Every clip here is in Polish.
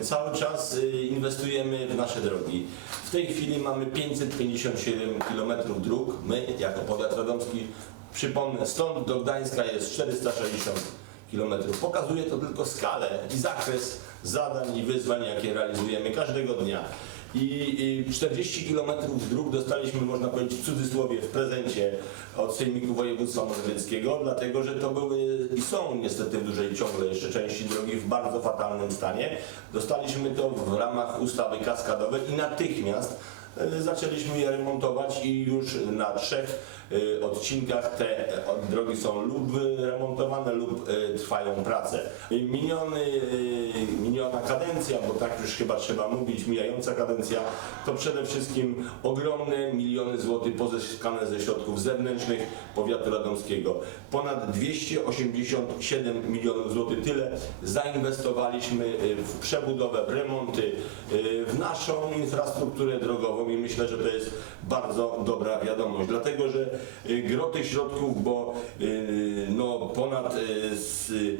cały czas y, inwestujemy w nasze drogi. W tej chwili mamy 557 km dróg. My, jako powiat radomski, przypomnę, stąd do Gdańska jest 460 km. Pokazuje to tylko skalę i zakres zadań i wyzwań, jakie realizujemy każdego dnia. I, i 40 km dróg dostaliśmy, można powiedzieć w cudzysłowie, w prezencie od Sejmiku Województwa Mazowieckiego, dlatego że to były i są niestety w dużej ciągle jeszcze części drogi w bardzo fatalnym stanie. Dostaliśmy to w ramach ustawy kaskadowej i natychmiast zaczęliśmy je remontować i już na trzech e, odcinkach te drogi są lub remontowane lub e, trwają prace. Miniony, e, miniona kadencja, bo tak już chyba trzeba mówić, mijająca kadencja, to przede wszystkim ogromne miliony złotych pozyskane ze środków zewnętrznych powiatu radomskiego. Ponad 287 milionów złotych tyle zainwestowaliśmy w przebudowę, w remonty, naszą infrastrukturę drogową i myślę, że to jest bardzo dobra wiadomość, dlatego że y, gro tych środków, bo y, no, ponad y, z, y,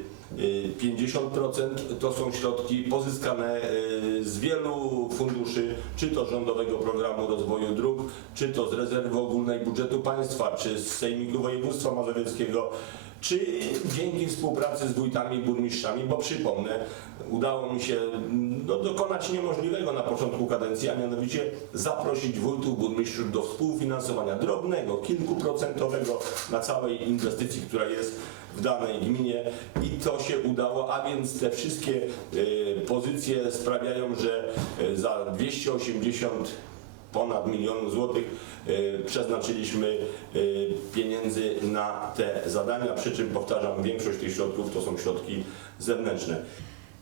50% to są środki pozyskane z wielu funduszy, czy to Rządowego Programu Rozwoju Dróg, czy to z rezerwy ogólnej budżetu państwa, czy z Sejmiku Województwa Mazowieckiego, czy dzięki współpracy z wójtami burmistrzami, bo przypomnę, udało mi się no, dokonać niemożliwego na początku kadencji, a mianowicie zaprosić wójtów, burmistrzów do współfinansowania drobnego, kilkuprocentowego na całej inwestycji, która jest w danej gminie. I to się udało, a więc te wszystkie y, pozycje sprawiają, że y, za 280 ponad milionu złotych y, przeznaczyliśmy y, pieniędzy na te zadania, przy czym powtarzam, większość tych środków to są środki zewnętrzne.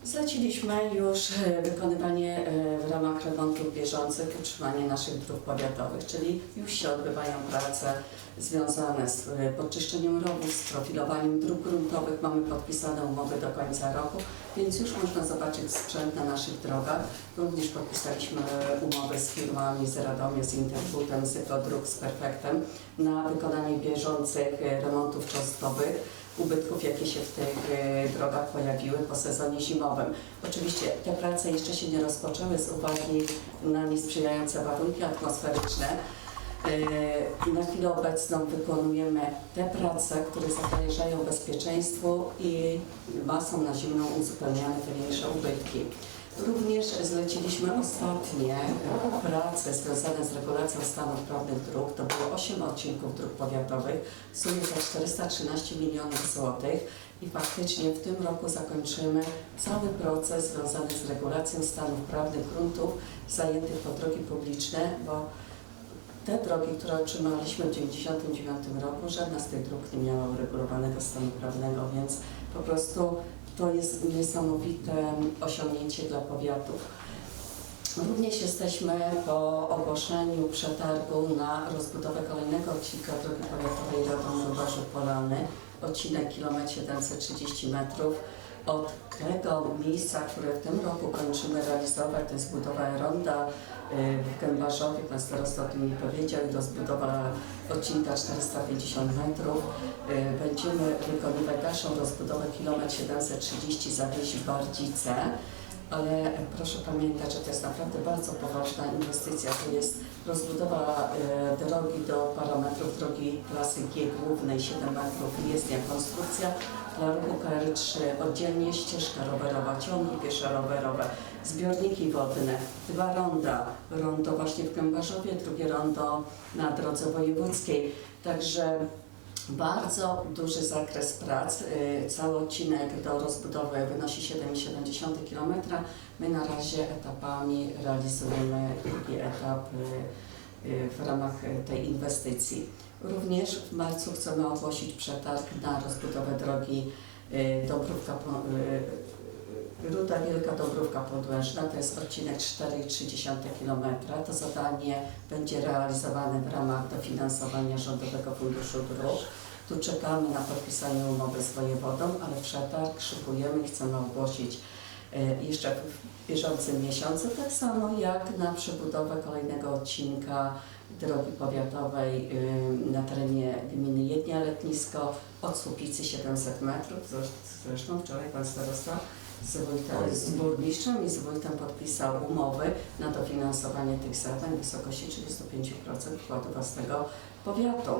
Zleciliśmy już e, wykonywanie e, w ramach remontów bieżących utrzymanie naszych dróg powiatowych, czyli już się odbywają prace związane z e, podczyszczeniem rowów, z profilowaniem dróg gruntowych. Mamy podpisane umowy do końca roku, więc już można zobaczyć sprzęt na naszych drogach. Również podpisaliśmy umowy z firmami z Radomia, z Interbutem, z Ekodróg, z Perfektem na wykonanie bieżących remontów cząstkowych ubytków, jakie się w tych e, drogach pojawiły po sezonie zimowym. Oczywiście te prace jeszcze się nie rozpoczęły z uwagi na niesprzyjające warunki atmosferyczne. E, Na chwilę obecną wykonujemy te prace, które zagrażają bezpieczeństwu i masą na zimną uzupełniamy te większe ubytki. Również zleciliśmy ostatnie prace związane z regulacją stanów prawnych dróg. To było 8 odcinków dróg powiatowych w sumie za 413 milionów złotych i faktycznie w tym roku zakończymy cały proces związany z regulacją stanów prawnych gruntów zajętych pod drogi publiczne, bo te drogi, które otrzymaliśmy w 1999 roku, żadna z tych dróg nie miała uregulowanego stanu prawnego, więc po prostu to jest niesamowite osiągnięcie dla powiatów. Również jesteśmy po ogłoszeniu przetargu na rozbudowę kolejnego odcinka drogi powiatowej Radom-Lubarzów Polany, odcinek kilometr 730 metrów. Od tego miejsca, które w tym roku kończymy realizować, to jest budowa ronda w Gębarzowie, pan starosta o tym nie powiedział, rozbudowa odcinka 450 metrów. Y, Będziemy wykonywać dalszą rozbudowę kilometr 730 Zawieź Bardzice ale proszę pamiętać, że to jest naprawdę bardzo poważna inwestycja. To jest rozbudowa e, drogi do parametrów drogi klasy G głównej 7 metrów jest konstrukcja dla ruchu KR3 oddzielnie ścieżka rowerowa, ciągi piesze rowerowe, zbiorniki wodne, dwa ronda, rondo właśnie w Kębarzowie, drugie rondo na drodze wojewódzkiej. Także bardzo duży zakres prac. Y, Cały odcinek do rozbudowy wynosi 7,7 km. My na razie etapami realizujemy drugi etap y, y, w ramach tej inwestycji. Również w marcu chcemy ogłosić przetarg na rozbudowę drogi y, Dąbrówka, Po- y, Ruda Wielka Dąbrówka Podłężna, to jest odcinek 4,3 km. To zadanie będzie realizowane w ramach dofinansowania Rządowego Funduszu Dróg. Tu czekamy na podpisanie umowy z wojewodą, ale przetarg szykujemy i chcemy ogłosić jeszcze w bieżącym miesiącu, tak samo jak na przebudowę kolejnego odcinka drogi powiatowej na terenie gminy Jednia Letnisko od Słupicy 700 metrów. Zresz- Zresztą wczoraj pan starosta z, wójtem, z burmistrzem i z wójtem podpisał umowy na dofinansowanie tych zadań w wysokości 35% wkładu własnego powiatu.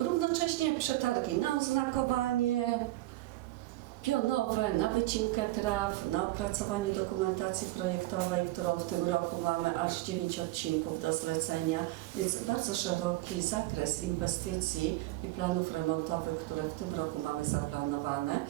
Równocześnie przetargi na oznakowanie pionowe, na wycinkę traw, na opracowanie dokumentacji projektowej, którą w tym roku mamy aż 9 odcinków do zlecenia, więc bardzo szeroki zakres inwestycji i planów remontowych, które w tym roku mamy zaplanowane.